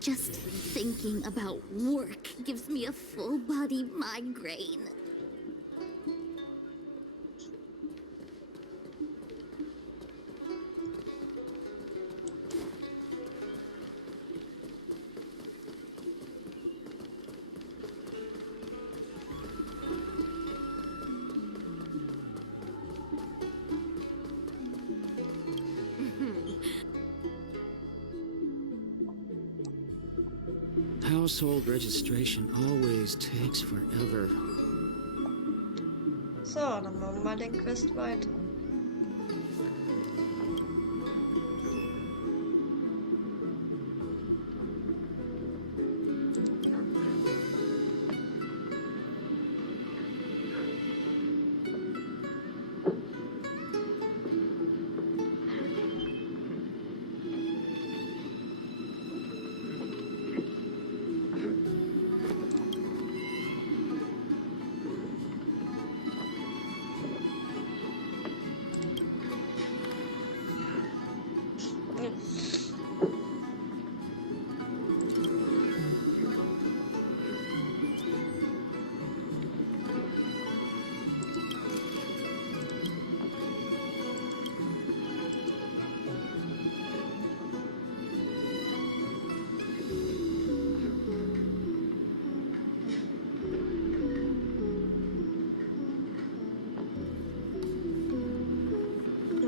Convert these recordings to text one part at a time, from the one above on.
Just thinking about work gives me a full-body migraine. Household registration always takes forever. So, dann machen wir mal den Quest weiter.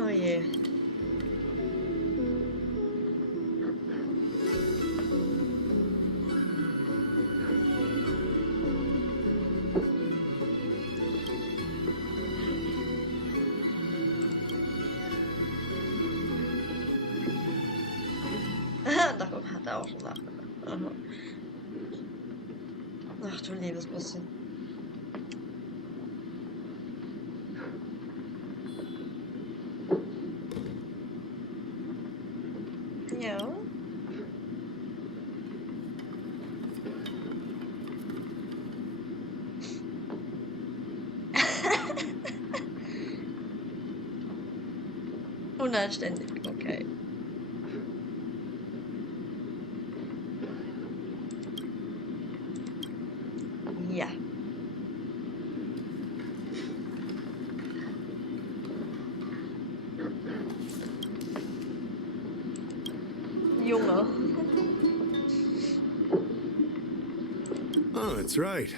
Oh je. Darüber hat er auch schon nachgedacht. Aha. Ach du liebes bisschen. Ja. Unanständig, okay. Ja. Junge. Oh, that's right.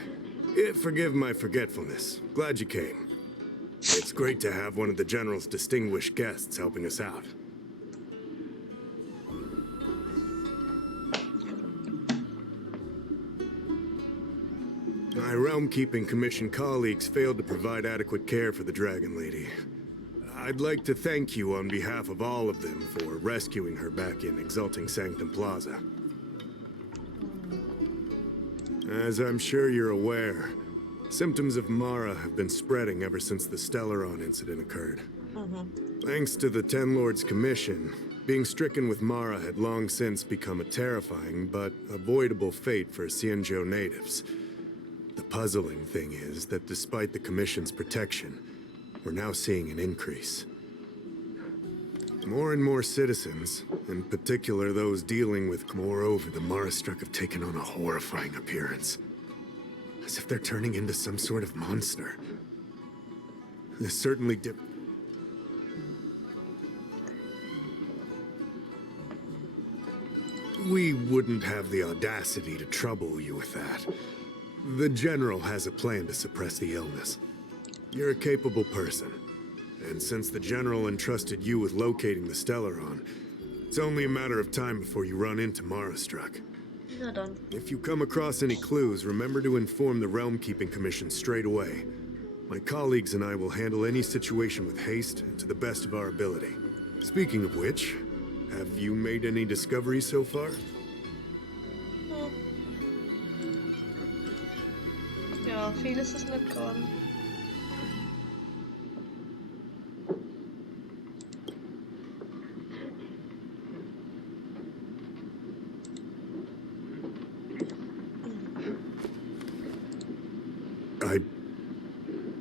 Forgive my forgetfulness. Glad you came. It's great to have one of the General's distinguished guests helping us out. My Realm-Keeping Commission colleagues failed to provide adequate care for the Dragon Lady. I'd like to thank you on behalf of all of them for rescuing her back in Exalting Sanctum Plaza. As I'm sure you're aware, symptoms of Mara have been spreading ever since the Stellaron incident occurred. Thanks to the Ten Lords Commission, being stricken with Mara had long since become a terrifying but avoidable fate for Xianzhou natives. The puzzling thing is that despite the Commission's protection, we're now seeing an increase. More and more citizens, in particular those dealing with... Moreover, the Mara-struck have taken on a horrifying appearance. As if they're turning into some sort of monster. This certainly We wouldn't have the audacity to trouble you with that. The General has a plan to suppress the illness. You're a capable person. And since the General entrusted you with locating the Stellaron, it's only a matter of time before you run into Mara-struck. Na dann. If you come across any clues, remember to inform the Realm-Keeping Commission straight away. My colleagues and I will handle any situation with haste and to the best of our ability. Speaking of which, have you made any discoveries so far? Ja, vieles ist nicht geworden.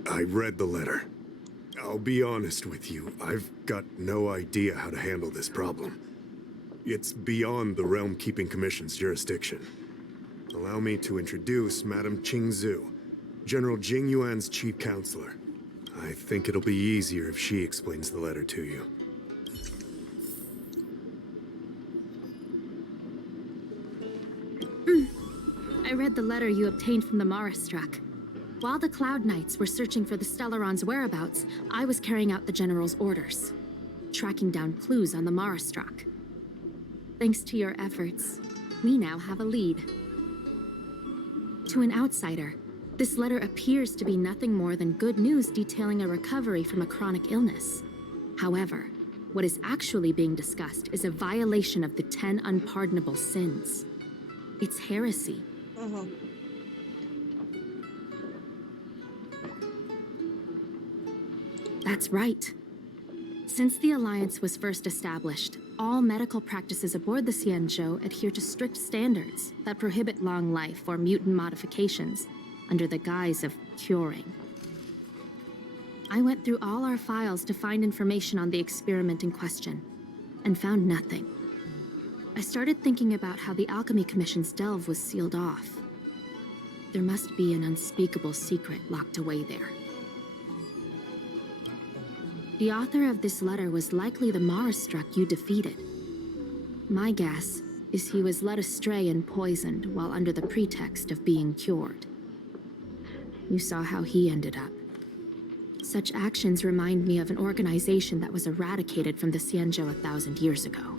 I read the letter. I'll be honest with you, I've got no idea how to handle this problem. It's beyond the Realm Keeping Commission's jurisdiction. Allow me to introduce Madame Qingzhu, General Jing Yuan's chief counselor. I think it'll be easier if she explains the letter to you. I read the letter you obtained from the Marastruck. While the Cloud Knights were searching for the Stellaron's whereabouts, I was carrying out the General's orders, tracking down clues on the Marastruck. Thanks to your efforts, we now have a lead. To an outsider, this letter appears to be nothing more than good news detailing a recovery from a chronic illness. However, what is actually being discussed is a violation of the 10 unpardonable sins. It's heresy. That's right. Since the Alliance was first established, all medical practices aboard the Xianzhou adhere to strict standards that prohibit long life or mutant modifications under the guise of curing. I went through all our files to find information on the experiment in question, and found nothing. I started thinking about how the Alchemy Commission's delve was sealed off. There must be an unspeakable secret locked away there. The author of this letter was likely the Marastruck you defeated. My guess is he was led astray and poisoned while under the pretext of being cured. You saw how he ended up. Such actions remind me of an organization that was eradicated from the Xianzhou 1,000 years ago.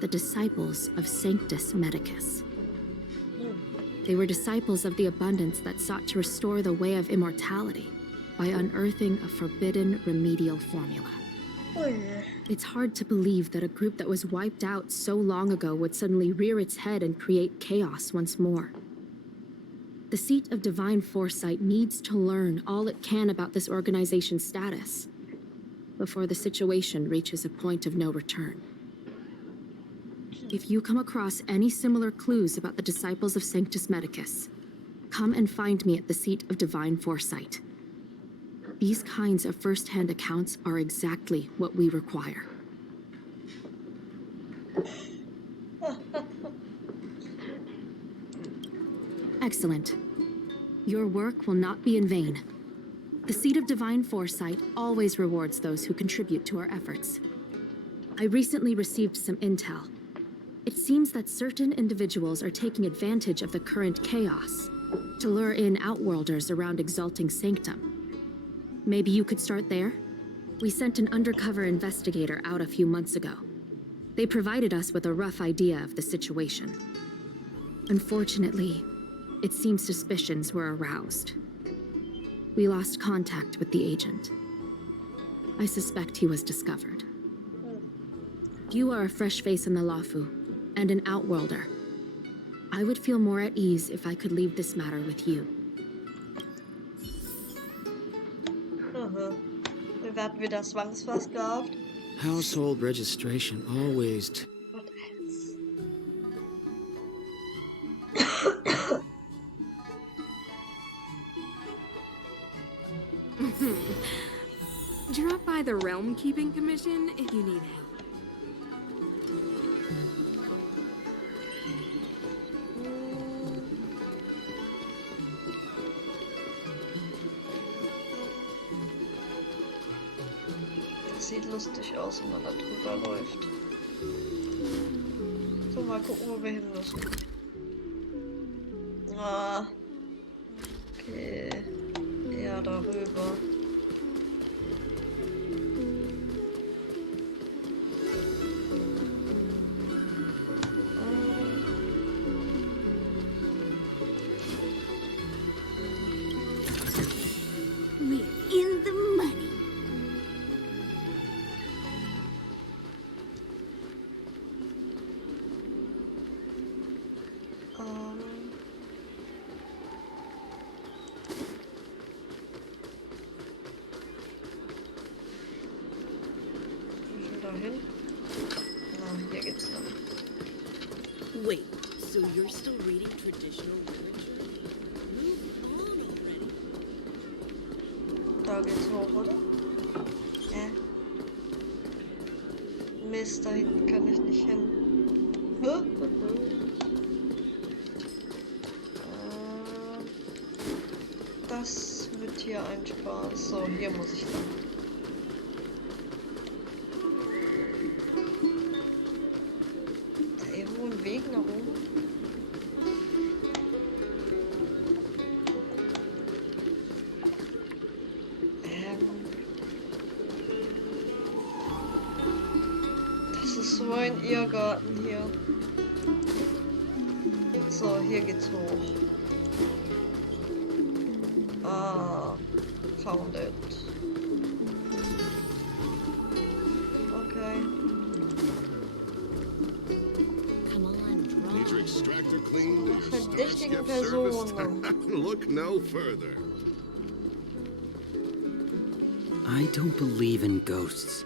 The Disciples of Sanctus Medicus. They were disciples of the abundance that sought to restore the way of immortality by unearthing a forbidden remedial formula. Oh yeah. It's hard to believe that a group that was wiped out so long ago would suddenly rear its head and create chaos once more. The seat of divine foresight needs to learn all it can about this organization's status before the situation reaches a point of no return. If you come across any similar clues about the Disciples of Sanctus Medicus, come and find me at the seat of divine foresight. These kinds of first-hand accounts are exactly what we require. Excellent. Your work will not be in vain. The Seat of Divine Foresight always rewards those who contribute to our efforts. I recently received some intel. It seems that certain individuals are taking advantage of the current chaos to lure in Outworlders around Exalting Sanctum. Maybe you could start there? We sent an undercover investigator out a few months ago. They provided us with a rough idea of the situation. Unfortunately, it seems suspicions were aroused. We lost contact with the agent. I suspect he was discovered. You are a fresh face in the Lafu, and an Outworlder. I would feel more at ease if I could leave this matter with you. Wir werden wieder zwangsversklavt. Household registration always What else? Drop by the Realm Keeping Commission if you need help. Das sieht lustig aus, wenn man da drüber läuft. So, mal gucken, wo wir hin müssen. Ah. Okay. Ja, darüber. We're in the money. dahin? Na, hier geht's lang. Wait, so you're still reading traditional literature? Move on already. Da geht's hoch, oder? Mist, da hinten kann ich nicht hin. Das wird hier ein Spaß. So, hier muss ich lang. Da irgendwo ein Weg nach oben? Das ist so ein Irrgarten hier. So, hier geht's hoch. Ah, found it. Okay. Come on, draw. Need your extractor cleaned and your Verdächtige skip serviced? Personen. Look no further. I don't believe in ghosts.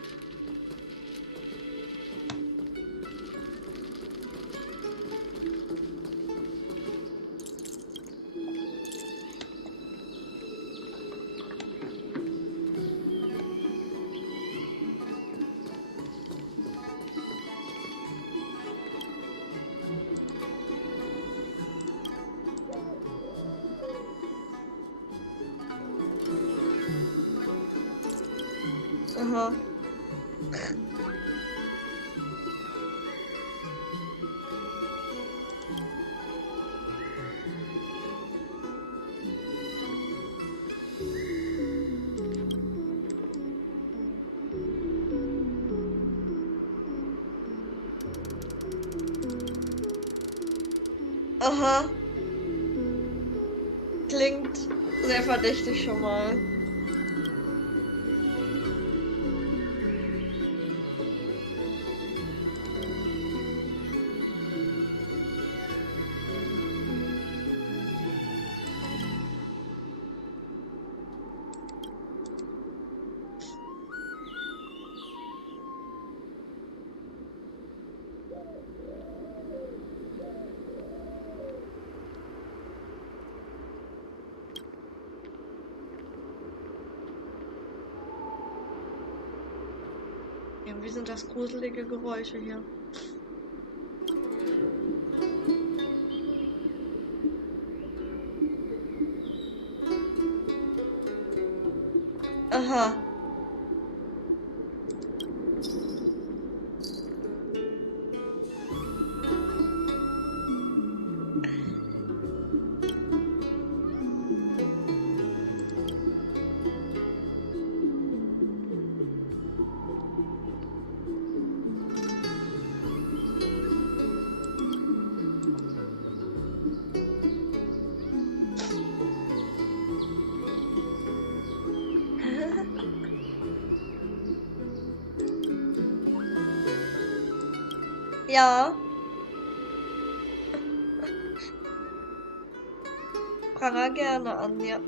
Aha. Aha. Klingt sehr verdächtig schon mal. Irgendwie sind das gruselige Geräusche hier. Aha. Ja. Pranger gerne an, ja.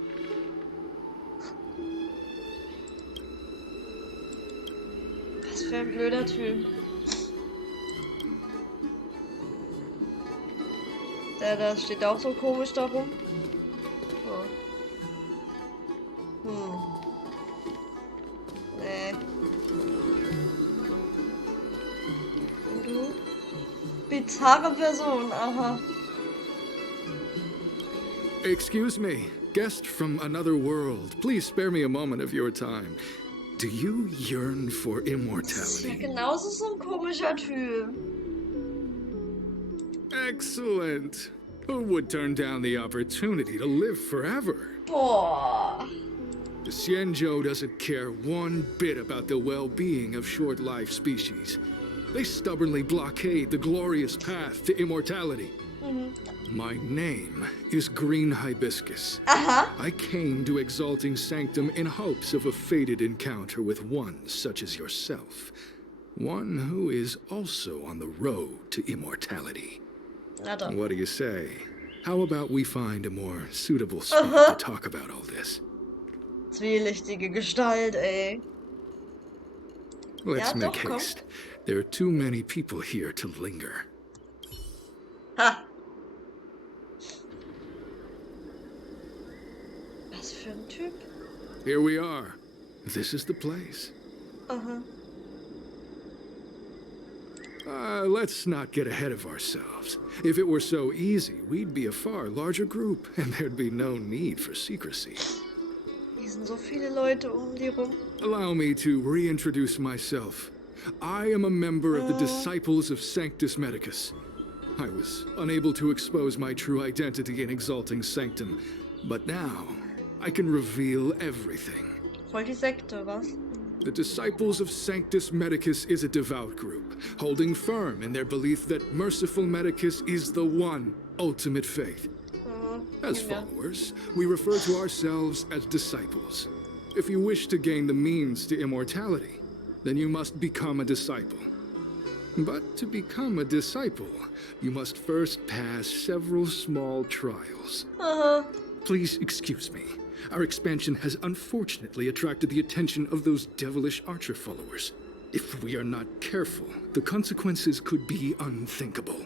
Was für ein blöder Typ. Der da steht auch so komisch darum. Nee. Und du? Bizarre Person, aha. Excuse me, guest from another world. Please spare me a moment of your time. Do you yearn for Das ist ja immortality? genauso so ein komischer Typ. Excellent. Who would turn down the opportunity to live forever? Boah. The Xianzhou doesn't care one bit about the well-being of short-lived species. They stubbornly blockade the glorious path to immortality. My name is Green Hibiscus. Aha. I came to Exalting Sanctum in hopes of a fated encounter with one such as yourself. One who is also on the road to immortality. Na dann. What do you say? How about we find a more suitable spot to talk about all this? Zwielichtige Gestalt, ey. Let's Ja, make doch, komm. haste. There are too many people here to linger. Ha! Was für ein Typ? Here we are. This is the place. Aha. Let's not get ahead of ourselves. If it were so easy, we'd be a far larger group, and there'd be no need for secrecy. Hier sind so viele Leute die rum. Allow me to reintroduce myself. I am a member of the Disciples of Sanctus Medicus. I was unable to expose my true identity in Exalting Sanctum, but now I can reveal everything. Voll die Sekte, was? The Disciples of Sanctus Medicus is a devout group, holding firm in their belief that Merciful Medicus is the one ultimate faith. As followers, we refer to ourselves as disciples. If you wish to gain the means to immortality, then you must become a disciple. But to become a disciple, you must first pass several small trials. Please excuse me. Our expansion has unfortunately attracted the attention of those devilish archer followers. If we are not careful, the consequences could be unthinkable.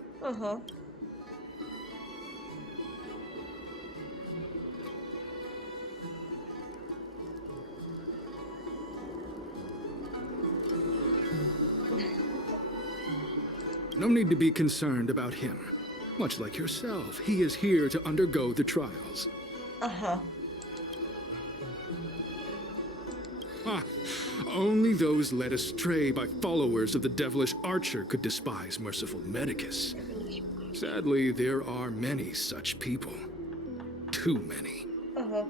No need to be concerned about him. Much like yourself, he is here to undergo the trials. Aha. Only those led astray by followers of the devilish archer could despise Merciful Medicus. Sadly, there are many such people. Too many. Aha.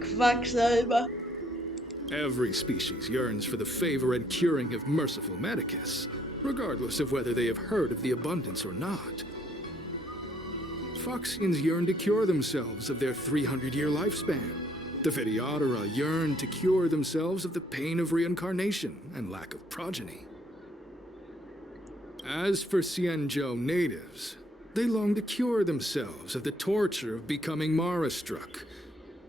Quacksalber. Every species yearns for the favor and curing of Merciful Medicus, regardless of whether they have heard of the abundance or not. Foxians yearn to cure themselves of their 300-year lifespan. The Videodora yearn to cure themselves of the pain of reincarnation and lack of progeny. As for Xianzhou natives, they long to cure themselves of the torture of becoming Mara-struck.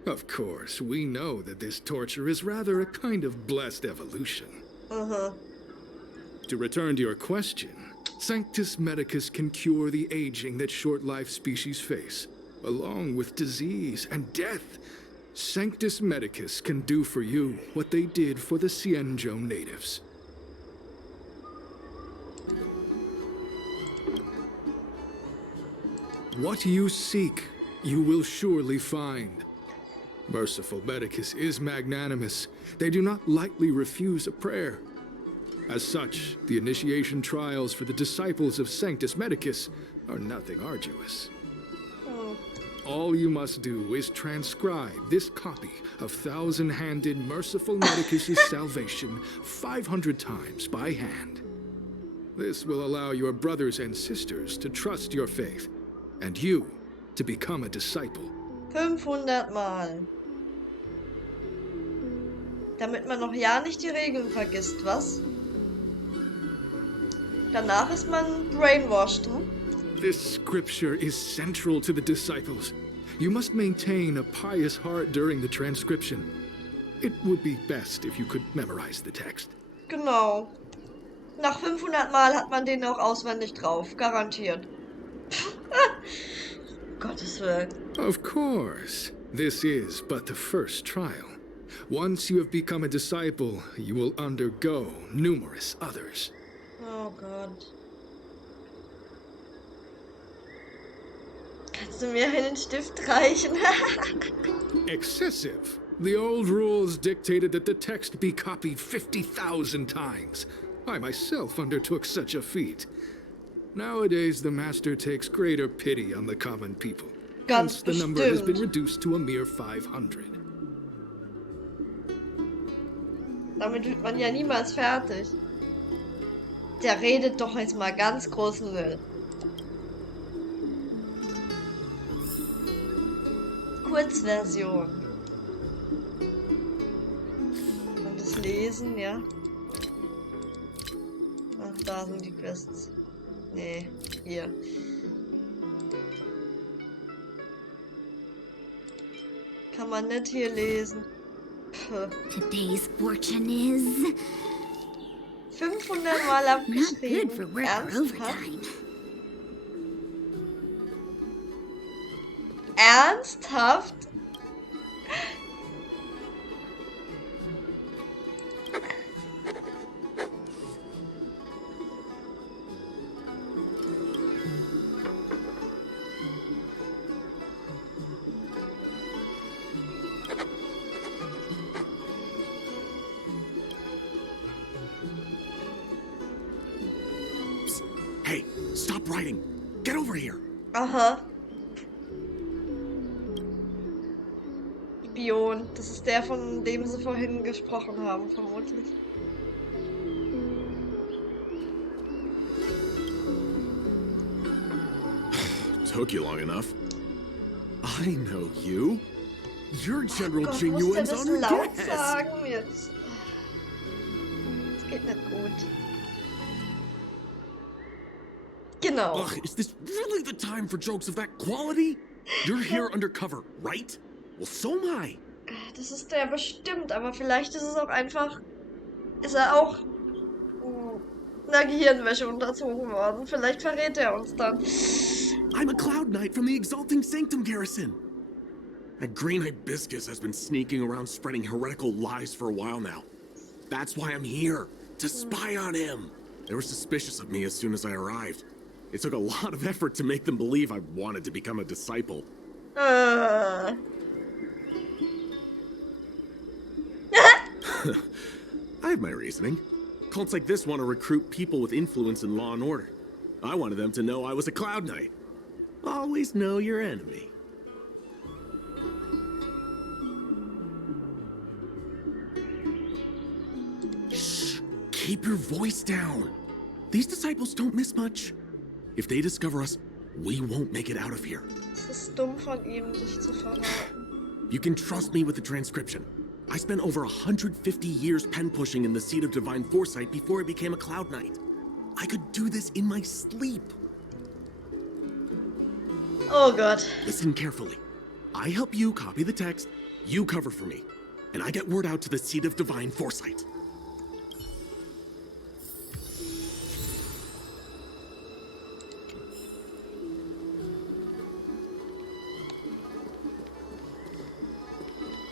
Of course, we know that this torture is rather a kind of blessed evolution. To return to your question, Sanctus Medicus can cure the aging that short-life species face, along with disease and death. Sanctus Medicus can do for you what they did for the Xianzhou natives. What you seek, you will surely find. Merciful Medicus is magnanimous. They do not lightly refuse a prayer. As such, the initiation trials for the disciples of Sanctus Medicus are nothing arduous. All you must do is transcribe this copy of thousand-handed Merciful Medicus's salvation 500 times by hand. This will allow your brothers and sisters to trust your faith, and you to become a disciple. 500 Mal. Damit man noch ja nicht die Regeln vergisst, was? Danach ist man brainwashed, hm? This scripture is central to the disciples. You must maintain a pious heart during the transcription. It would be best if you could memorize the text. Genau. Nach 500 Mal hat man den auch auswendig drauf. Garantiert. Gottes Willen. Of course. This is but the first trial. Once you have become a disciple, you will undergo numerous others. Oh Gott. Kannst du mir einen Stift reichen? Excessive. The old rules dictated that the text be copied 50,000 times. I myself undertook such a feat. Nowadays, the master takes greater pity on the common people. Ganz Hence, the number has been bestimmt. reduced to a mere 500. Damit wird man ja niemals fertig. Der redet doch jetzt mal ganz großen Müll. Kurzversion. Und das Lesen, ja. Ach, da sind die Quests. Nee, hier. Kann man nicht hier lesen. Puh. Today's fortune is 500 Mal Not good abgeschrieben. for work or Ernsthaft? overtime. Ernsthaft? Hey, stop writing. Get over here. Aha. Spion. Das ist der, von dem sie vorhin gesprochen haben, vermutlich. Took you long enough. I know you. You're General Gott, muss der Genuine's das honored laut guest. sagen jetzt? Das geht nicht gut. Genau. Ugh, is this really the time for jokes of that quality? You're here undercover, right? Well, so am I. Das ist der bestimmt, aber vielleicht ist es auch einfach. Ist er auch einer Gehirnwäsche unterzogen worden. Vielleicht verrät er uns dann. I'm a Cloud Knight from the Exalting Sanctum Garrison. That green hibiscus has been sneaking around spreading heretical lies for a while now. That's why I'm here, to spy on him. They were suspicious of me as soon as I arrived. It took a lot of effort to make them believe I wanted to become a disciple. Äh. I have my reasoning. Cults like this want to recruit people with influence in law and order. I wanted them to know I was a Cloud Knight. Always know your enemy. Shh! Keep your voice down. These disciples don't miss much. If they discover us, we won't make it out of here. Es ist dumm von ihm, sich zu verraten. You can trust me with the transcription. I spent over 150 years pen pushing in the seat of divine foresight before I became a Cloud Knight. I could do this in my sleep. Oh Gott. Listen carefully. I help you copy the text, you cover for me, and I get word out to the seat of divine foresight.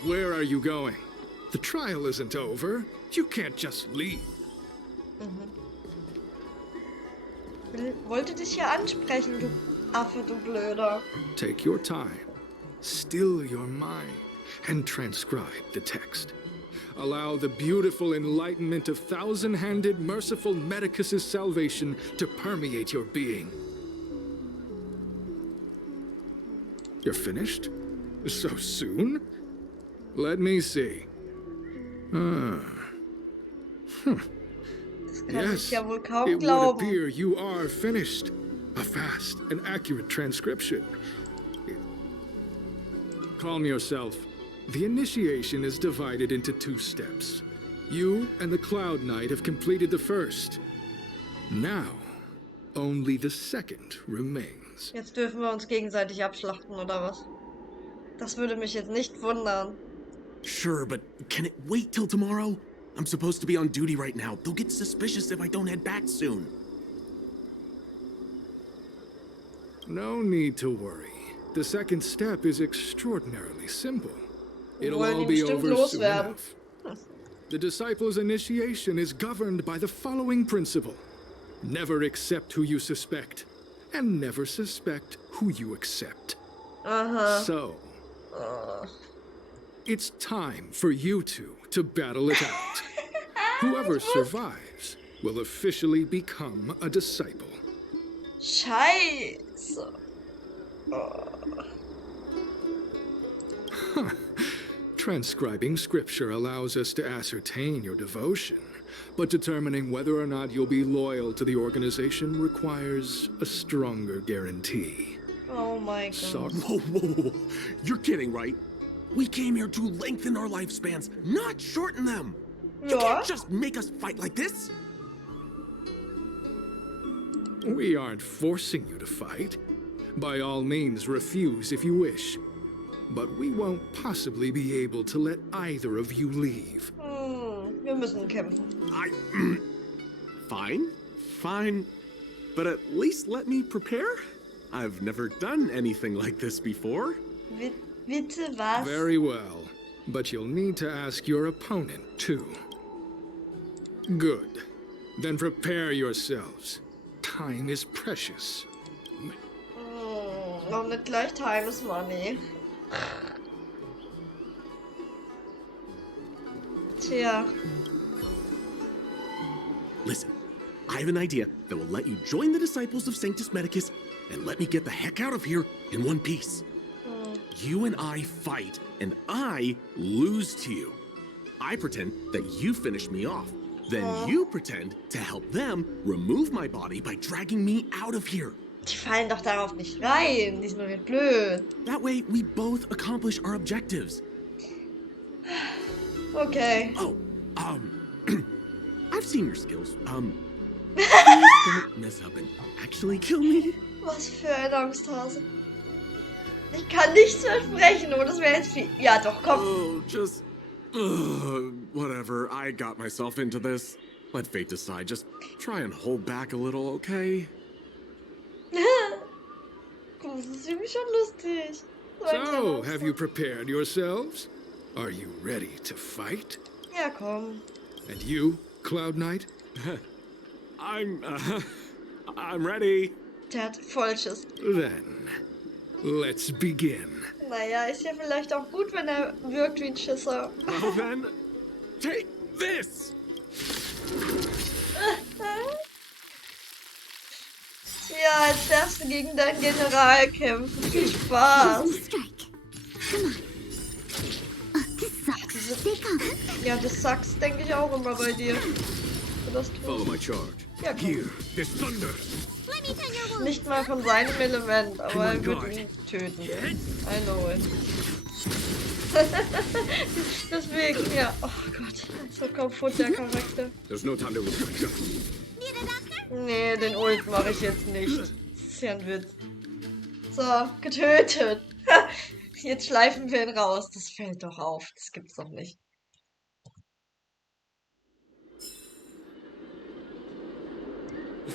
Where are you going? The trial isn't over. You can't just leave. Wollte dich hier ansprechen, du Affe, du Blöder. Take your time, still your mind, and transcribe the text. Allow the beautiful enlightenment of thousand-handed, merciful Medicus's salvation to permeate your being. You're finished? So soon? Let me see. Das kann Yes, ich ja wohl kaum it would glauben. appear you are finished. A fast and accurate transcription. Calm yourself. The initiation is divided into 2 steps. You and the Cloud Knight have completed the first. Now, only the second remains. Jetzt dürfen wir uns gegenseitig abschlachten, oder was? Das würde mich jetzt nicht wundern. Sure, but can it wait till tomorrow? I'm supposed to be on duty right now. They'll get suspicious if I don't head back soon. No need to worry. The second step is extraordinarily simple. It'll wollen all ihn be bestimmt over soon loswerden. enough. The disciple's initiation is governed by the following principle. Never accept who you suspect, and never suspect who you accept. So, it's time for you two to battle it out. Whoever survives will officially become a disciple. Scheiße. Transcribing scripture allows us to ascertain your devotion, but determining whether or not you'll be loyal to the organization requires a stronger guarantee. Oh my God. So, Whoa, whoa, whoa. You're kidding, right? We came here to lengthen our lifespans, not shorten them. You Ja. can't just make us fight like this. we aren't forcing you to fight. By all means, refuse if you wish. But we won't possibly be able to let either of you leave. Wir müssen kämpfen. Fine, fine. But at least let me prepare. I've never done anything like this before. Bitte was? Very well. But you'll need to ask your opponent, too. Good. Then prepare yourselves. Time is precious. Noch nicht gleich Time is money. Tja. Listen, I have an idea that will let you join the disciples of Sanctus Medicus and let me get the heck out of here in one piece. You and I fight, and I lose to you. I pretend that you finish me off. Then you pretend to help them remove my body by dragging me out of here. Die fallen doch darauf nicht rein. Die sind doch nicht blöd. That way, we both accomplish our objectives. Okay. Oh, I've seen your skills. Please don't mess up and actually kill me. Was für ein Angsthase. Ich kann nichts versprechen, aber das wäre jetzt viel. Ja, doch, komm. Oh, just... whatever, I got myself into this. Let fate decide. Just try and hold back a little, okay? Guck, das ist irgendwie schon lustig. So, have you prepared yourselves? Are you ready to fight? Ja, komm. And you, Cloud Knight? I'm ready. Der hat Vollschiss. Then, let's begin. Naja, ist ja vielleicht auch gut, wenn er wirkt wie ein Schisser. Well then, take this! Ja, jetzt darfst du gegen deinen General kämpfen. Viel Spaß. Strike. Come on. This sucks. Ja, das sucks, denke ich auch immer bei dir. Du das Follow tust. my charge. Ja, komm. Here, this thunder. Let me tend your wound. Nicht mal von seinem Element, aber er wird ihn töten. I know it. Deswegen, ja. Oh Gott, so kaputt der Charakter. There's no time to lose. Need a doctor? Nee, den Ult mache ich jetzt nicht. Das ist ja ein Witz. So, getötet. Jetzt schleifen wir ihn raus. Das fällt doch auf. Das gibt's doch nicht.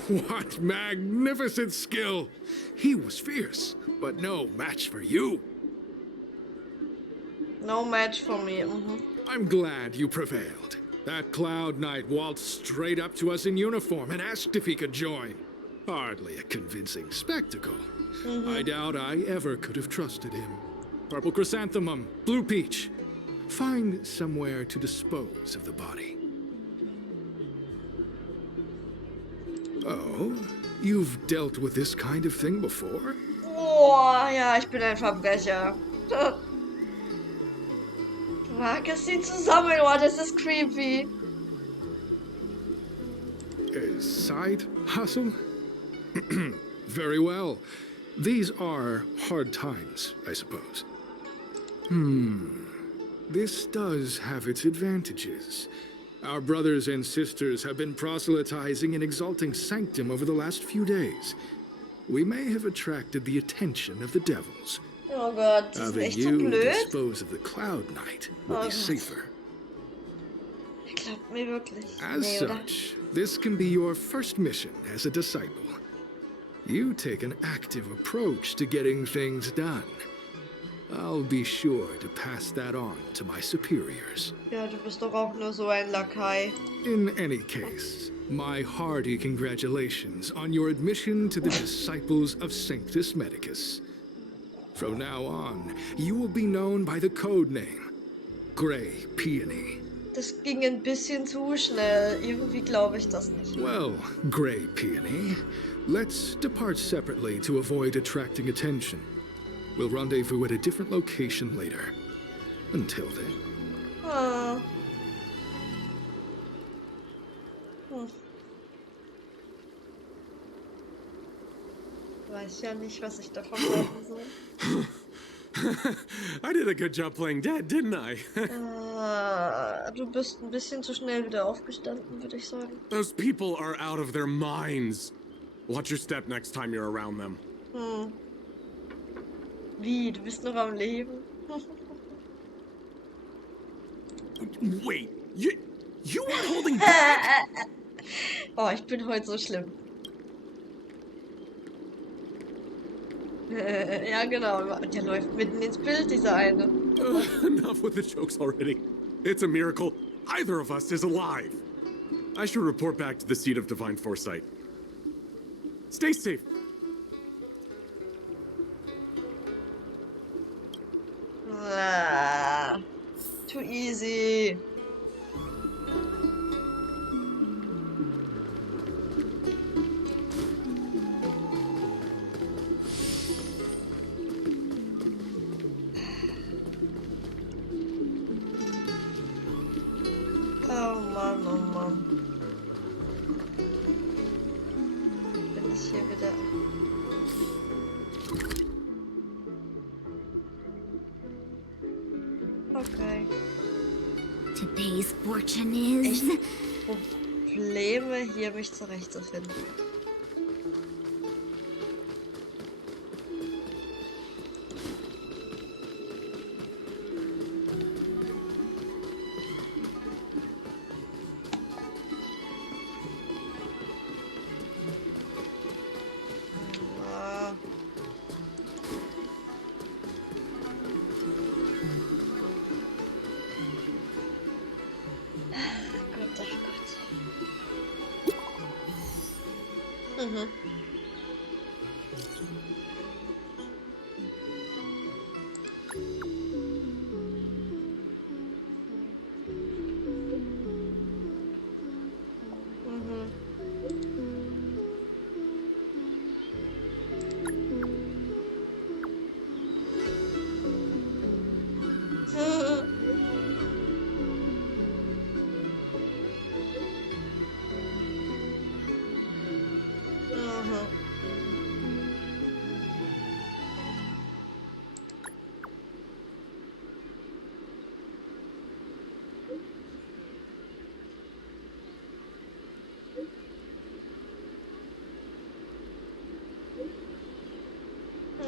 What magnificent skill! He was fierce, but no match for you. No match for me. I'm glad you prevailed. That Cloud Knight waltzed straight up to us in uniform and asked if he could join. Hardly a convincing spectacle. I doubt I ever could have trusted him. Purple chrysanthemum, blue peach. Find somewhere to dispose of the body. Oh, you've dealt with this kind of thing before? Boah, ja, ich bin ein Verbrecher. Mag es sie zusammen, oh, das ist creepy. Side hustle? Very well. These are hard times, I suppose. This does have its advantages. Our brothers and sisters have been proselytizing and exalting sanctum over the last few days. We may have attracted the attention of the devils. Oh Gott, das ist Having echt so you blöd. dispose of the Cloud Knight would be safer. Er glaubt mir wirklich. As Nee, oder? such, this can be your first mission as a disciple. You take an active approach to getting things done. I'll be sure to pass that on to my superiors. Ja, du bist doch auch nur so ein Lakai. In any case, my hearty congratulations on your admission to the disciples of Sanctus Medicus. From now on, you will be known by the code name, Grey Peony. Das ging ein bisschen zu schnell. Irgendwie glaube ich das nicht. Well, Grey Peony, let's depart separately to avoid attracting attention. We'll rendezvous at a different location later. Until then. Ah. Weiß ja nicht, was ich davon halten soll. I did a good job playing dead, didn't I? Du bist ein bisschen zu schnell wieder aufgestanden, würde ich sagen. Those people are out of their minds. Watch your step next time you're around them. Wie, du bist noch am Leben? Wait, you weren't holding back? Oh, ich bin heute so schlimm. Ja, genau. Der läuft mitten ins Bild, dieser eine. Enough with the jokes already. It's a miracle either of us is alive. I should report back to the seat of divine foresight. Stay safe. Ah, too easy. Oh Mann, oh Mann. Bin ich hier wieder. Okay. Today's fortune is... Echt Probleme, hier mich zurechtzufinden. Ah. Gott, ach Gott. Mhm.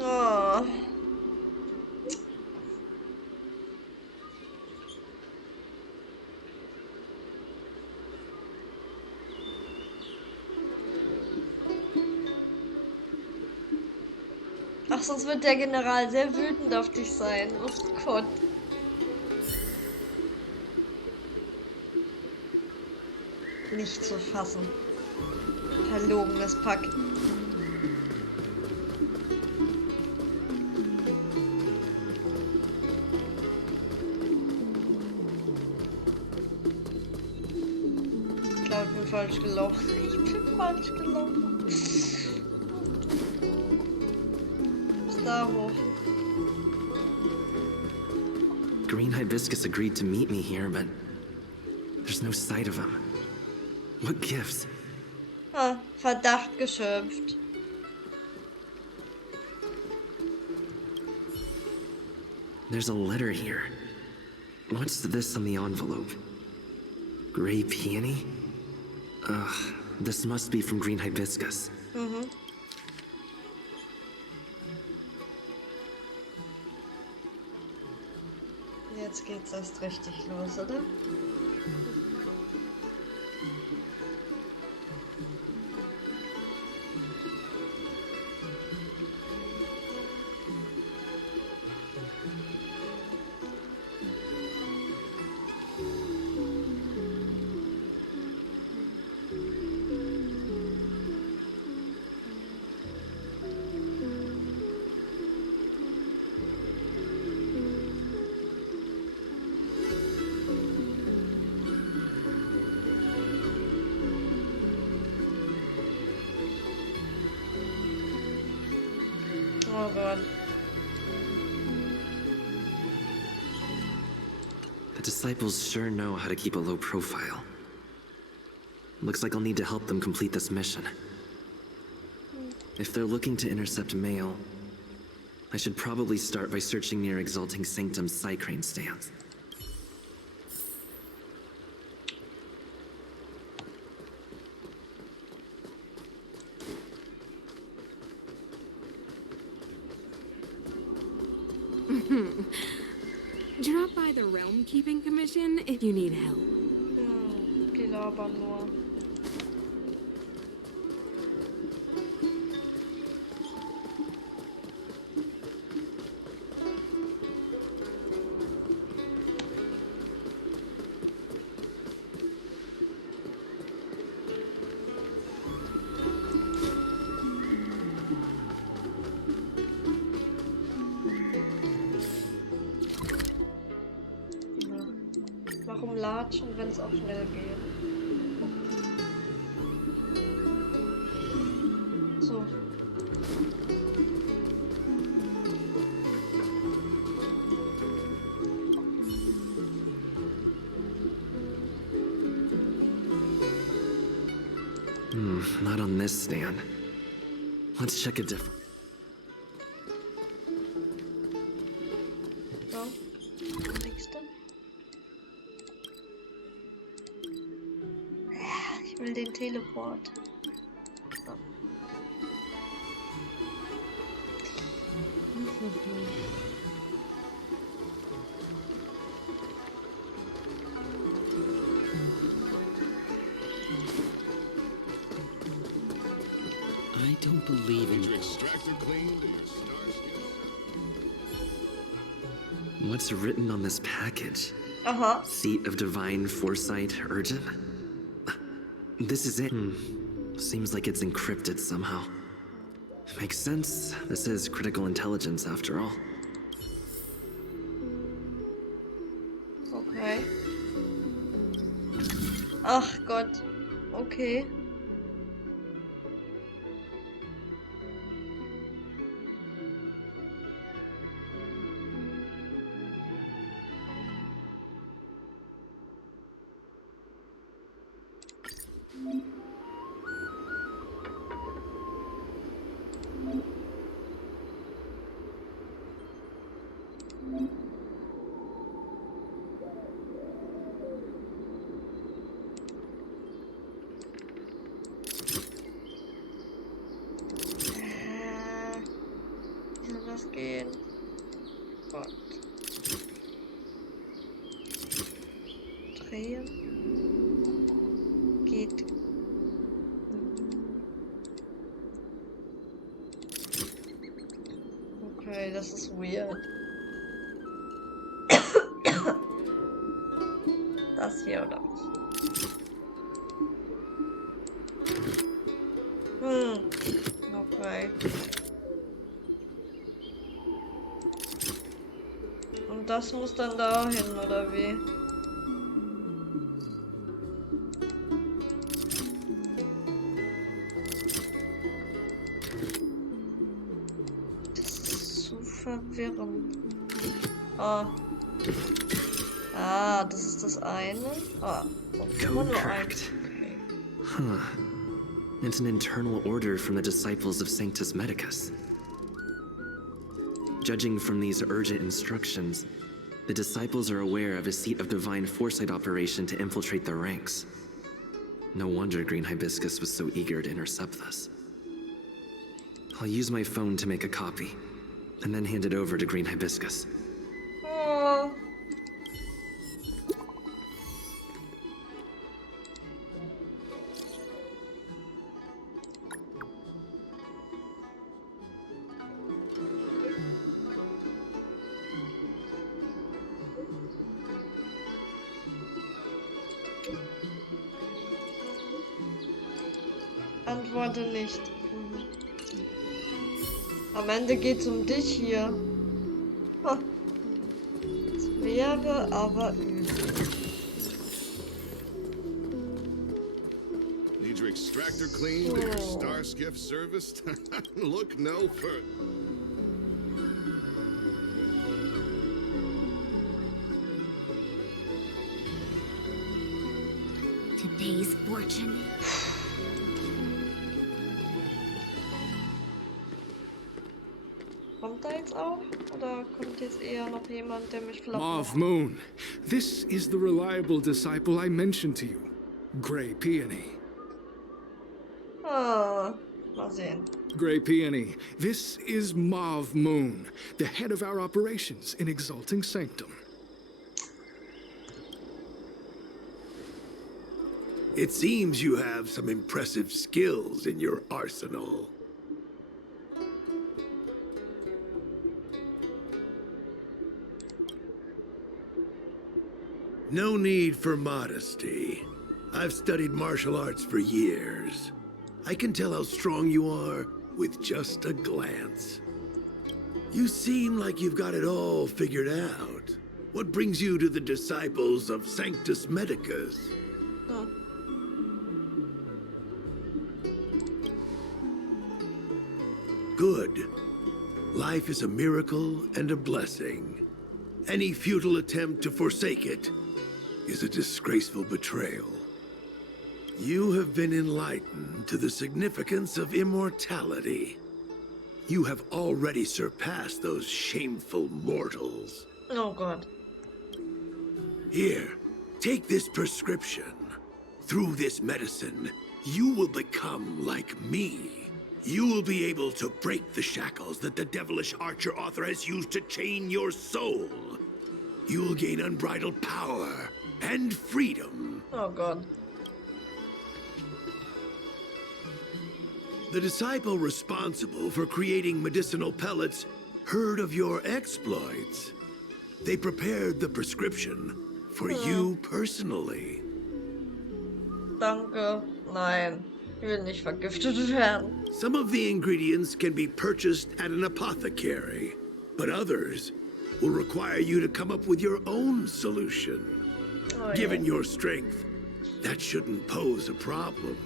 Oh. Ach, sonst wird der General sehr wütend auf dich sein. Oh Gott. Nicht zu fassen. Verlogenes Pack. Ich glaube, ich bin falsch gelaufen. Ich bin falsch gelaufen. Bis da hoch. Green Hibiscus agreed to meet me here, but there's no sight of him. What gives? Ah, Verdacht geschöpft. There's a letter here. What's this on the envelope? Gray peony? Ugh, this must be from Green Hibiscus. Mhm. Jetzt geht's erst richtig los, oder? Oh Gott. The disciples sure know how to keep a low profile. Looks like I'll need to help them complete this mission. If they're looking to intercept mail, I should probably start by searching near Exalting Sanctum's Psycrane stands. Drop by the Realm Keeping Commission if you need help. Die labern nur. latschen, wenn es auch schnell geht. So. Not on this stand. Let's check a different. So. Nächste. Ich will den Teleport. So. I don't believe in. Your extractor cleaned and your stars get. What's written on this package? Aha. Seat of Divine Foresight, urgent? This is it. Seems like it's encrypted somehow. Makes sense. This is critical intelligence after all. Okay. Ach Gott. Okay. Wie soll das gehen? Gott. Drehen. Geht. Okay, das ist weird. Das hier oder was? Okay. Und das muss dann dahin, oder wie? Das ist so verwirrend. Ah. Ah, das ist das eine. Ah, okay. Nur ein. Correct. Huh. It's an internal order from the disciples of Sanctus Medicus. Judging from these urgent instructions, the disciples are aware of a seat of divine foresight operation to infiltrate their ranks. No wonder Green Hibiscus was so eager to intercept this. I'll use my phone to make a copy, and then hand it over to Green Hibiscus. Oh. Antworte nicht. Am Ende geht's um dich hier. Ha. Das wäre aber übel. Need your extractor cleaned and your star skiff serviced? Look no further. Today's fortune. Kommt da jetzt auch? Oder kommt jetzt eher noch jemand, der mich Mauve Moon, this is the reliable disciple I mentioned to you, Grey Peony. Ah, mal sehen. Grey Peony, this is Mauve Moon, the head of our operations in Exalting Sanctum. It seems you have some impressive skills in your arsenal. No need for modesty. I've studied martial arts for years. I can tell how strong you are with just a glance. You seem like you've got it all figured out. What brings you to the disciples of Sanctus Medicus? Good. Life is a miracle and a blessing. Any futile attempt to forsake it is a disgraceful betrayal. You have been enlightened to the significance of immortality. You have already surpassed those shameful mortals. Oh God. Here, take this prescription. Through this medicine, you will become like me. You will be able to break the shackles that the devilish archer author has used to chain your soul. You will gain unbridled power and freedom. Oh God. The disciple responsible for creating medicinal pellets heard of your exploits. They prepared the prescription for you personally. Danke. Nein. Ich will nicht vergiftet werden. Some of the ingredients can be purchased at an apothecary, but others will require you to come up with your own solution. Oh, Given your strength, that shouldn't pose a problem.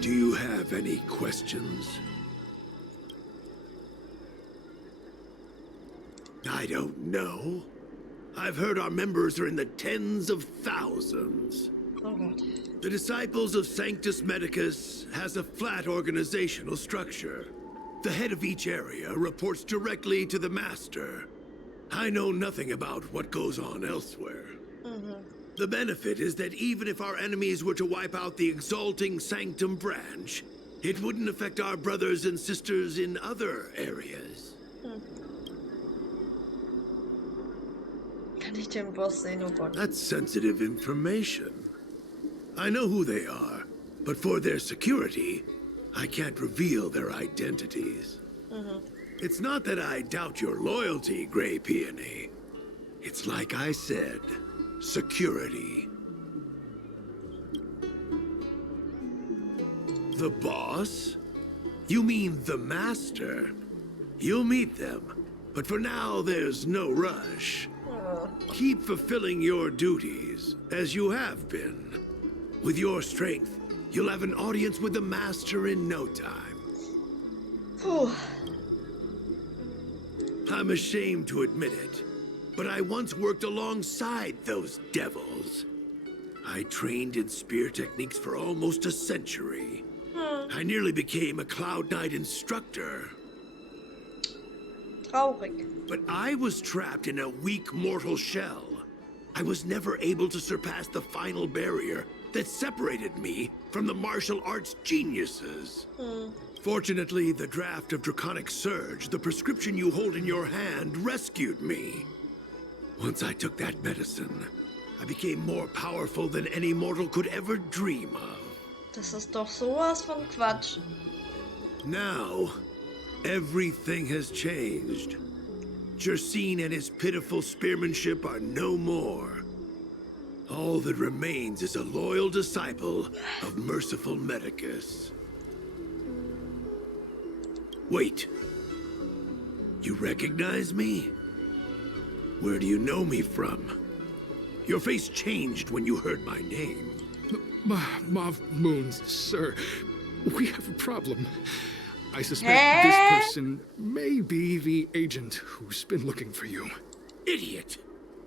Do you have any questions? I don't know. I've heard our members are in the tens of thousands. Oh God. The Disciples of Sanctus Medicus has a flat organizational structure. The head of each area reports directly to the Master. I know nothing about what goes on elsewhere. The benefit is that even if our enemies were to wipe out the Exalting Sanctum branch, it wouldn't affect our brothers and sisters in other areas. Kann ich den Boss sehen? Oh Gott. That's sensitive information. I know who they are, but for their security, I can't reveal their identities. It's not that I doubt your loyalty, Grey Peony. It's like I said, security. The boss? You mean the Master? You'll meet them, but for now there's no rush. Keep fulfilling your duties, as you have been. With your strength, you'll have an audience with the Master in no time. Puh. I'm ashamed to admit it, but I once worked alongside those devils. I trained in spear techniques for almost a century. I nearly became a Cloud Knight instructor. Traurig. But I was trapped in a weak mortal shell. I was never able to surpass the final barrier that separated me from the martial arts geniuses. Fortunately, the draft of Draconic Surge, the prescription you hold in your hand, rescued me. Once I took that medicine, I became more powerful than any mortal could ever dream of. Das ist doch sowas von Quatsch. Now, everything has changed. Jersine and his pitiful spearmanship are no more. All that remains is a loyal disciple of merciful Medicus. Wait. You recognize me? Where do you know me from? Your face changed when you heard my name. Mauve Moons, sir. We have a problem. I suspect this person may be the agent who's been looking for you. Idiot!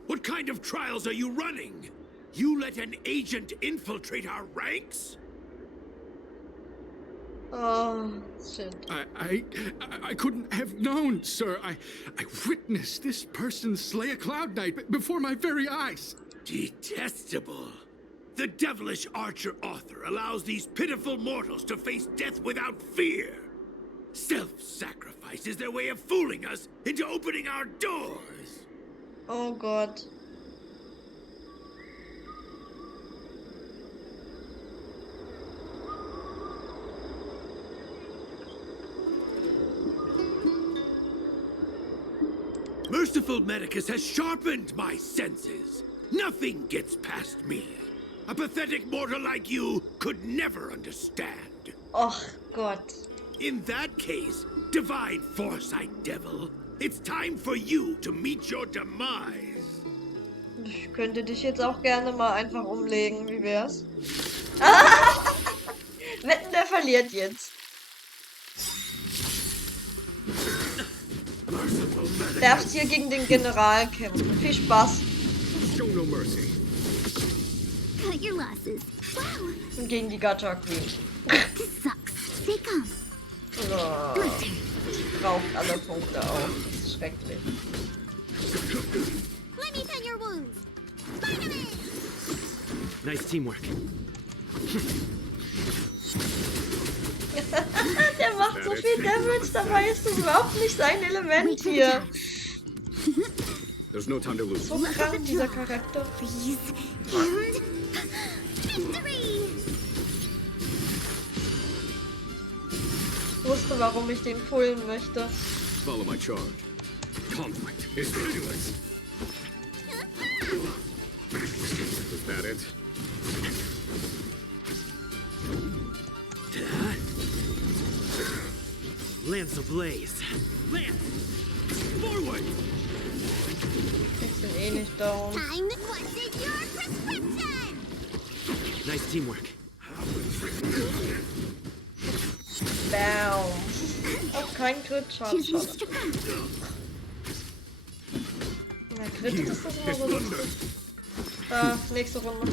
What kind of trials are you running? You let an agent infiltrate our ranks? Oh, shit. I couldn't have known, sir. I witnessed this person slay a Cloud Knight before my very eyes. Detestable. The devilish archer author allows these pitiful mortals to face death without fear. Self-sacrifice is their way of fooling us into opening our doors. Oh Gott. Merciful Medicus has sharpened my senses. Nothing gets past me. A pathetic mortal like you could never understand. Och Gott. In that case, divine foresight, devil, it's time for you to meet your demise. Ich könnte dich jetzt auch gerne mal einfach umlegen. Wie wär's? Wetten, der verliert jetzt. Darfst hier gegen den General kämpfen. Viel Spaß. Show no mercy. Cut your losses. Wow, Und gegen die Gacha Queen. this sucks. Stay calm. Oh, braucht alle Punkte auf. Das ist schrecklich. Let me pen your wounds. Spider-Man! Nice teamwork. Der macht so viel Damage, dabei ist das überhaupt nicht sein Element hier. There's no time to lose. So krank, dieser Charakter. Freeze and victory! Ich wusste, warum ich den pullen möchte. Follow my charge. Conflict is pitiless. Is that it? Lance ablaze. Lance! Forward! Ich bin eh nicht down. Time to question your prescription! Nice teamwork. Bam. Auch kein Crit-Schaden. Choose me strong. Na, Crit ist das immer so lustig. Nächste Runde.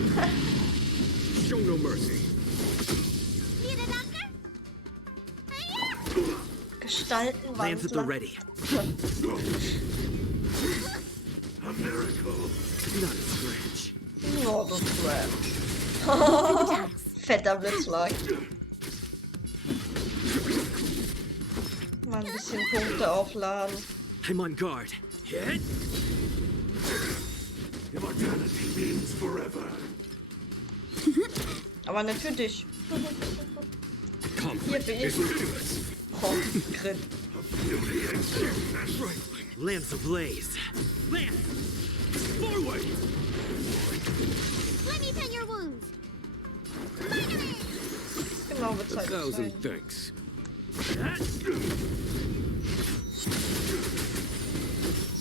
Show no mercy. Need a doctor? Gestalten Lance at the ready. A miracle! Not a scratch. Oh, das Crap. Fetter Blitzschlag. Mal ein bisschen Punkte aufladen. I'm on guard. Hit! Immortality means forever. Aber nicht für dich. Hier Conflict bin is ich. pitiless. Oh, Crit. Lance ablaze. Lance! Forward! Let me pen your wounds. Genau bezahlt. Thousand thanks.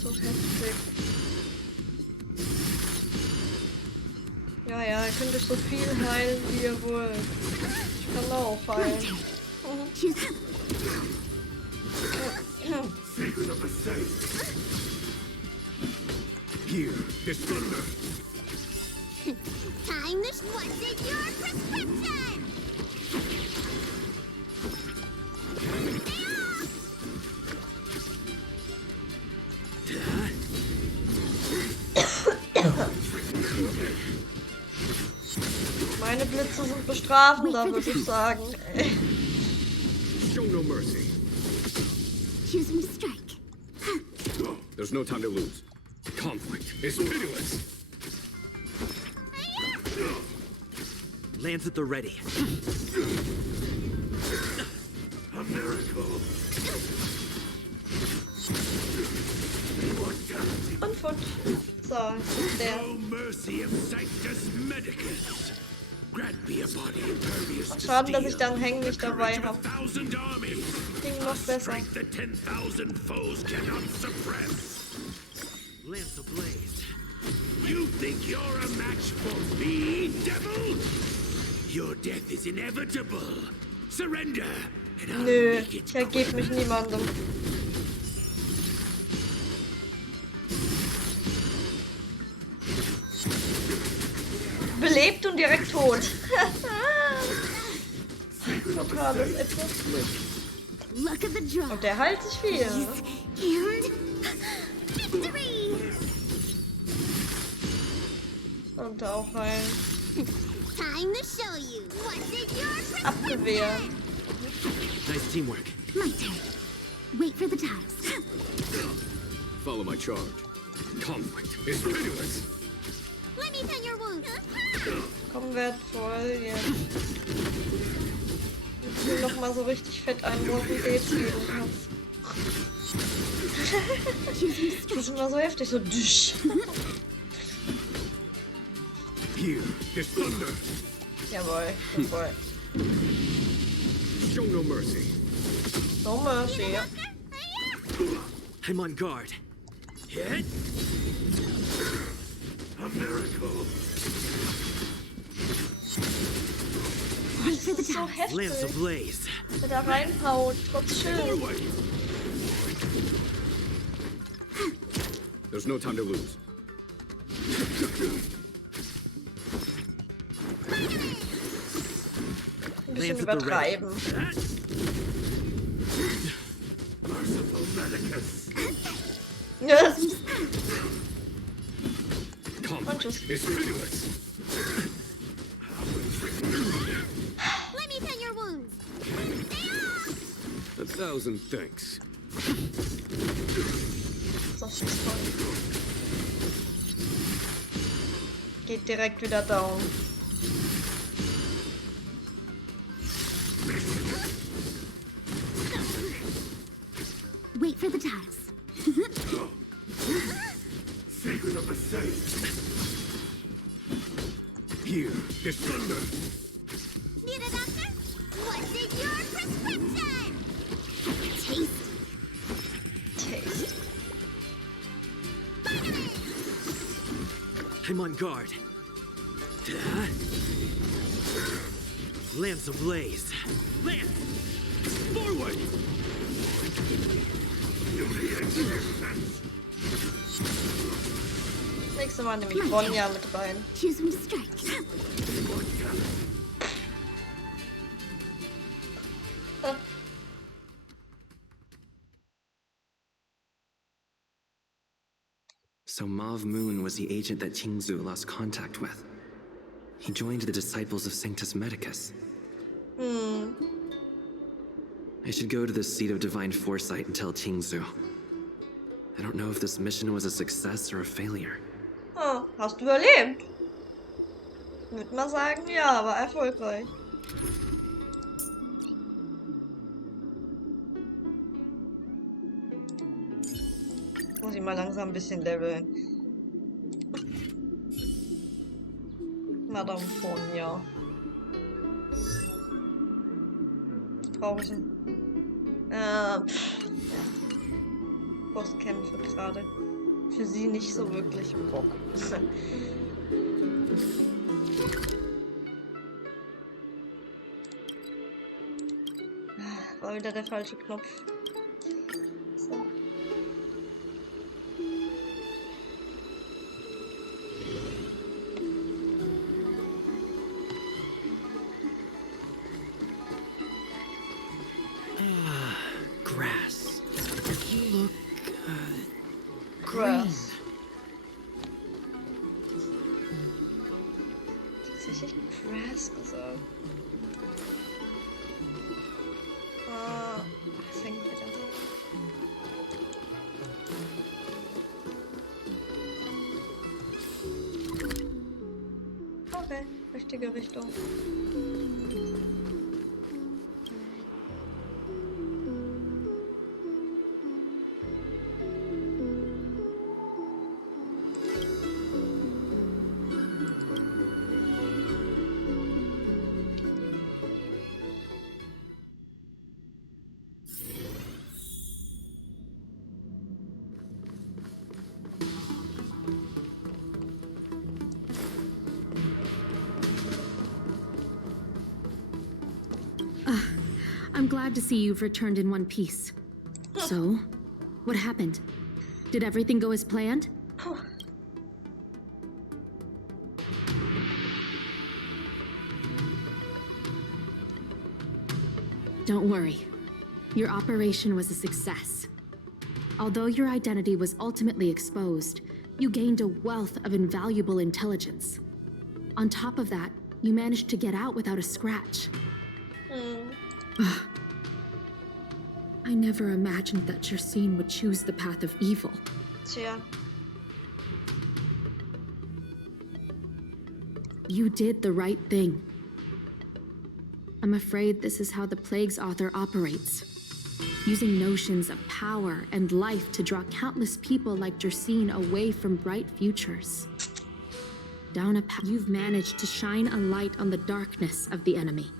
So heftig. Ja, ihr könnt euch so viel heilen, wie ihr wollt. Ich kann auch heilen. Choose Secret of the safe. Here is thunder. time to question your prescription! Meine Blitze sind bestrafender, würde ich sagen. Show no mercy. Choose me to strike. There's no time to lose. Conflict is pitiless. Lance at the ready. A miracle. Und futsch. So, jetzt ist der. No mercy of Sanctus Medicus. Grant me a body impervious to Schade, dass ich steel. dann Hängen nicht dabei Courage of habe. 1,000 armies. Ging noch besser. Strength that 10,000 foes cannot suppress. Lance ablaze. You think you're a match for me, devil? Your death is inevitable. Surrender, and I'll Nö, make it ich ergebe mich niemandem. Belebt und direkt tot. Lokales etwas Glück. Look at the draw. Und der heilt sich viel. Ne? And victory! Und auch heilen. Time to show you what's in your prescription! Abgewehren. Nice teamwork. My turn. Wait for the tiles. Follow my charge. Conflict is pitiless. Let me pen your wounds. Komm, wertvoll. Jetzt. Ich will noch mal so richtig fett einwurfen, geht's geben kann. Das ist immer so heftig, so düsch. Here is thunder. Jawohl, jawohl. Show no mercy. No mercy. I'm on guard. Hit! A miracle. Das ist so Lance heftig. ablaze. Wenn er reinhaut, trotz Schild. There's no time to lose. Ein bisschen übertreiben. Merciful Medicus. Yes. Conflict is pitiless. Let me pin your wounds. 1,000 thanks. Das ist toll. Geht direkt wieder down. Wait for the tiles. Secret of the saints. Here is thunder. Need a doctor? What's in your prescription? Taste. I'm on guard. Lance ablaze. Lance! Forward! Nächstes Mal nehme ich Ronja mit rein. Choose when to strike. So Mauve Moon was the agent that Qingzu lost contact with. He joined the Disciples of Sanctus Medicus. I should go to the seat of divine foresight and tell Qingzu. I don't know if this mission was a success or a failure. Oh, hast du überlebt? Würde man sagen, ja, war erfolgreich. Muss ich mal langsam ein bisschen leveln. Madame Fonia. Traurigen. Bosskämpfe gerade. Für sie nicht so wirklich Bock. War wieder der falsche Knopf. So. Grass. You look, Grass. Tatsächlich Grass gesagt. Es hängt wieder. Okay, richtige Richtung. I'm glad to see you've returned in one piece. So, what happened? Did everything go as planned? Don't worry. Your operation was a success. Although your identity was ultimately exposed, you gained a wealth of invaluable intelligence. On top of that, you managed to get out without a scratch. I never imagined that Jersine would choose the path of evil. Tja. You did the right thing. I'm afraid this is how the Plague's author operates. Using notions of power and life to draw countless people like Jersine away from bright futures. Down a path, you've managed to shine a light on the darkness of the enemy.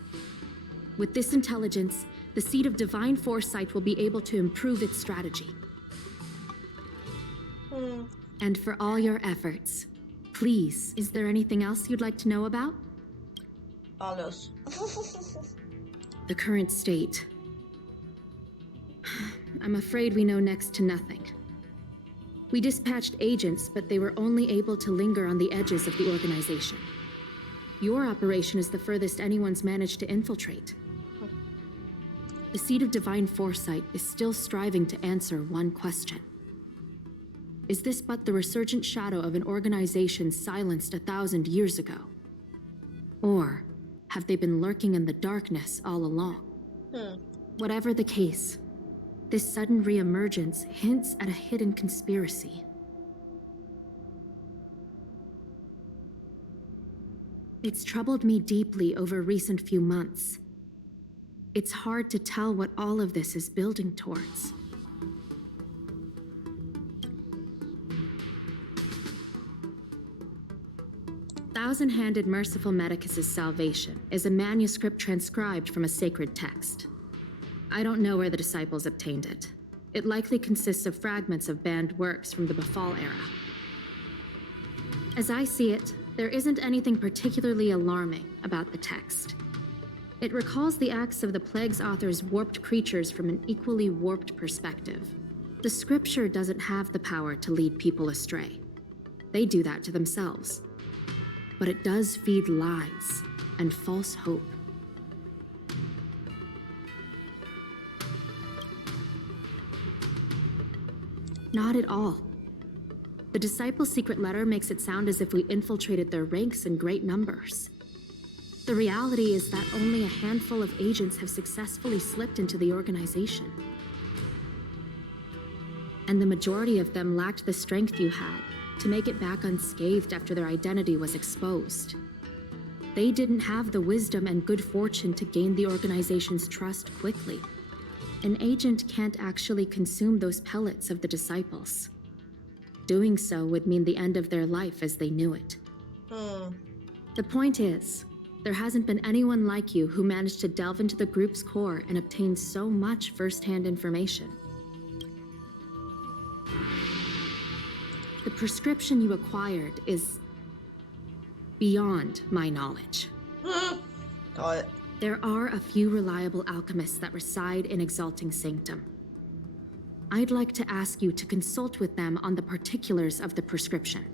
With this intelligence, the seed of divine foresight will be able to improve its strategy. And for all your efforts, please, is there anything else you'd like to know about? Alles. The current state. I'm afraid we know next to nothing. We dispatched agents, but they were only able to linger on the edges of the organization. Your operation is the furthest anyone's managed to infiltrate. The seed of divine foresight is still striving to answer one question. Is this but the resurgent shadow of an organization silenced 1,000 years ago? Or have they been lurking in the darkness all along? Whatever the case, this sudden reemergence hints at a hidden conspiracy. It's troubled me deeply over recent few months. It's hard to tell what all of this is building towards. Thousand-Handed Merciful Medicus's Salvation is a manuscript transcribed from a sacred text. I don't know where the disciples obtained it. It likely consists of fragments of banned works from the Befall era. As I see it, there isn't anything particularly alarming about the text. It recalls the acts of the Plague's author's warped creatures from an equally warped perspective. The scripture doesn't have the power to lead people astray. They do that to themselves. But it does feed lies and false hope. Not at all. The Disciples' secret letter makes it sound as if we infiltrated their ranks in great numbers. The reality is that only a handful of agents have successfully slipped into the organization. And the majority of them lacked the strength you had to make it back unscathed after their identity was exposed. They didn't have the wisdom and good fortune to gain the organization's trust quickly. An agent can't actually consume those pellets of the Disciples. Doing so would mean the end of their life as they knew it. The point is, there hasn't been anyone like you who managed to delve into the group's core and obtain so much first-hand information. The prescription you acquired is beyond my knowledge. There are a few reliable alchemists that reside in Exalting Sanctum. I'd like to ask you to consult with them on the particulars of the prescription.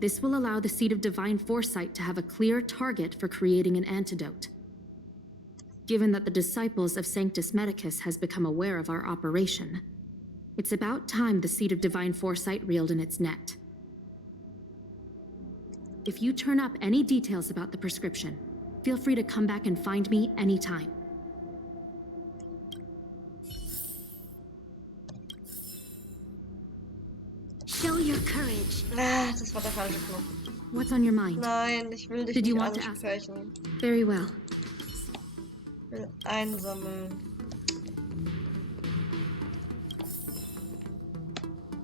This will allow the Seed of Divine Foresight to have a clear target for creating an antidote. Given that the Disciples of Sanctus Medicus has become aware of our operation, it's about time the Seed of Divine Foresight reeled in its net. If you turn up any details about the prescription, feel free to come back and find me anytime. Show your courage. Das war der falsche Knopf. What's on your mind? Nein, ich will dich Did you nicht want to ask? ansprechen. Very well. Ich will einsammeln.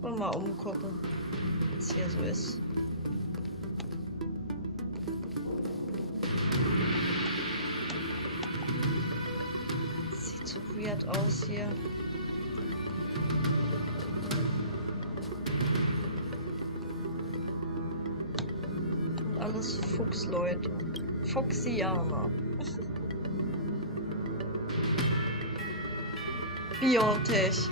Und mal umgucken, was hier so ist. Sieht so weird aus hier. Und alles Fuchsleute. Fuchsianer. Biotech.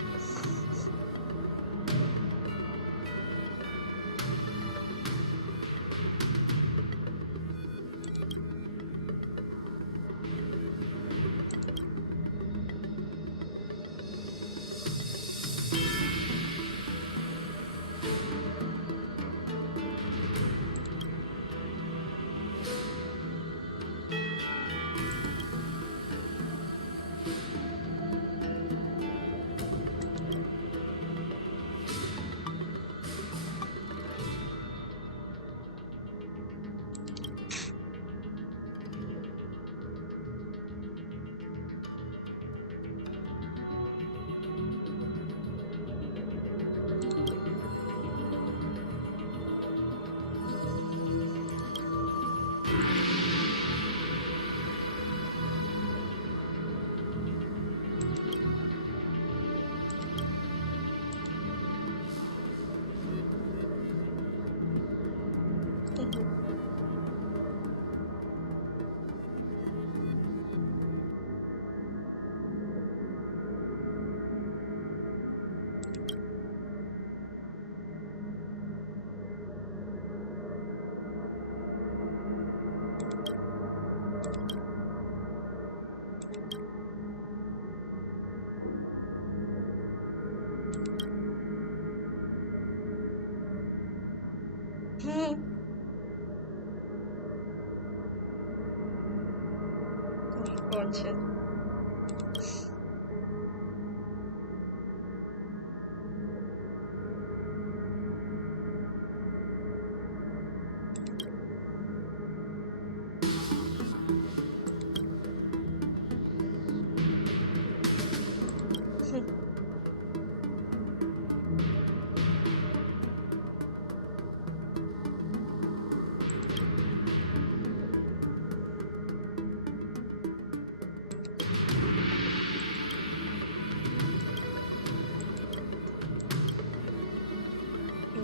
Freundchen.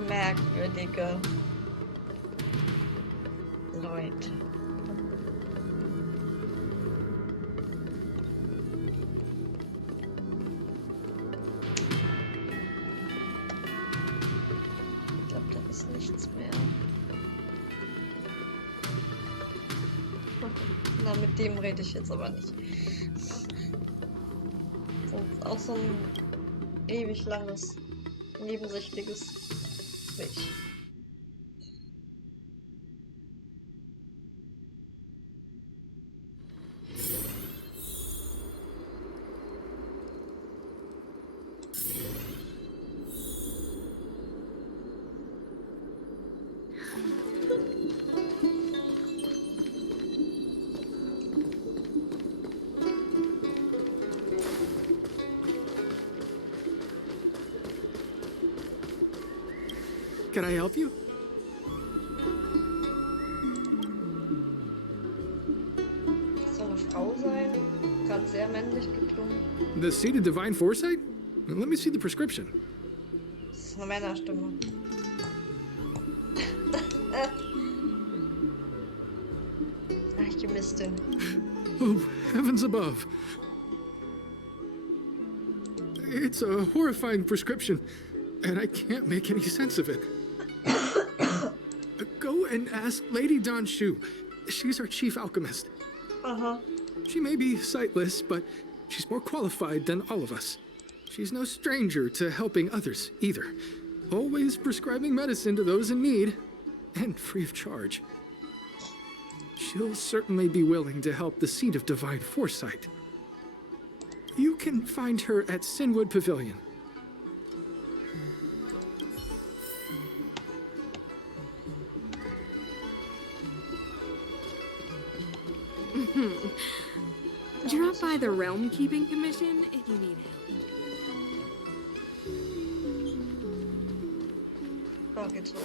Merkwürdige Leute. Ich glaube, da ist nichts mehr. Na, mit dem rede ich jetzt aber nicht. Sonst auch so ein ewig langes, nebensächliches Gespräch. Can I help you? Soll eine Frau sein? Gerade sehr männlich geklungen. The seed of divine foresight? Let me see the prescription. Das ist eine Männerstimme. Ach, ich gemisst den. Oh, heavens above. It's a horrifying prescription, and I can't make any sense of it. Go and ask Lady Don Shu. She's our chief alchemist. Uh-huh. She may be sightless, but she's more qualified than all of us. She's no stranger to helping others, either. Always prescribing medicine to those in need, and free of charge. She'll certainly be willing to help the Seed of Divine Foresight. You can find her at Sinwood Pavilion. Drop by the Realm Keeping Commission if you need help. Oh, geht's hoch.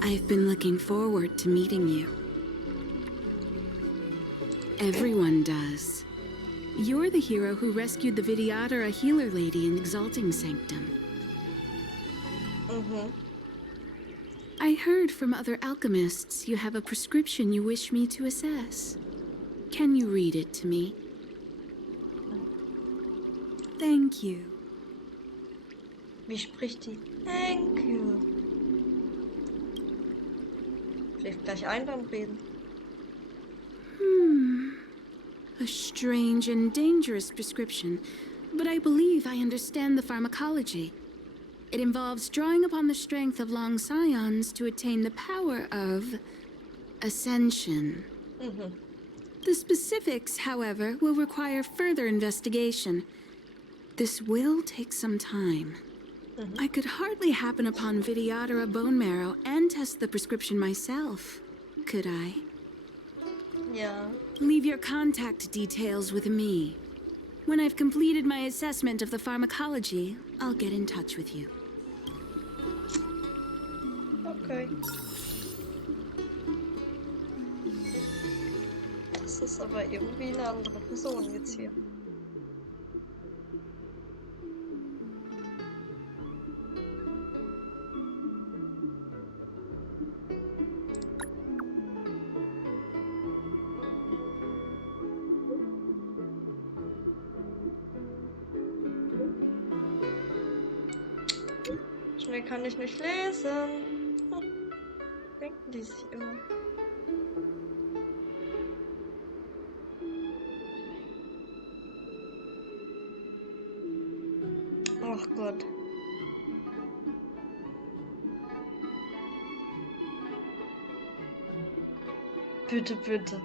I've been looking forward to meeting you. Everyone does. You're the hero who rescued the Vidyadhara healer lady in Exalting Sanctum. Mhm. I heard from other alchemists you have a prescription you wish me to assess. Can you read it to me? Thank you. Wie spricht die? Thank you. Schläft gleich ein beim Reden. A strange and dangerous prescription, but I believe I understand the pharmacology. It involves drawing upon the strength of long scions to attain the power of ascension. The specifics, however, will require further investigation. This will take some time. I could hardly happen upon Vidyadhara bone marrow and test the prescription myself, could I? Ja. Leave your contact details with me. When I've completed my assessment of the pharmacology, I'll get in touch with you. Okay. Das ist aber irgendwie eine andere Person jetzt hier. Schnell kann ich nicht lesen. Lese ich immer. Ach Gott. Bitte, bitte.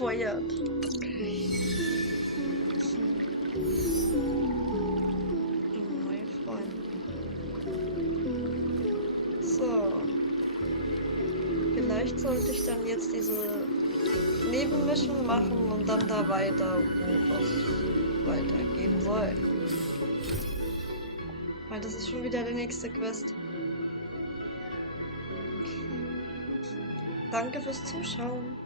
Gefeuert. Okay. Neue Freunde. So. Vielleicht sollte ich dann jetzt diese Nebenmission machen und dann da weiter, wo was weitergehen soll. Weil das ist schon wieder der nächste Quest. Okay. Danke fürs Zuschauen.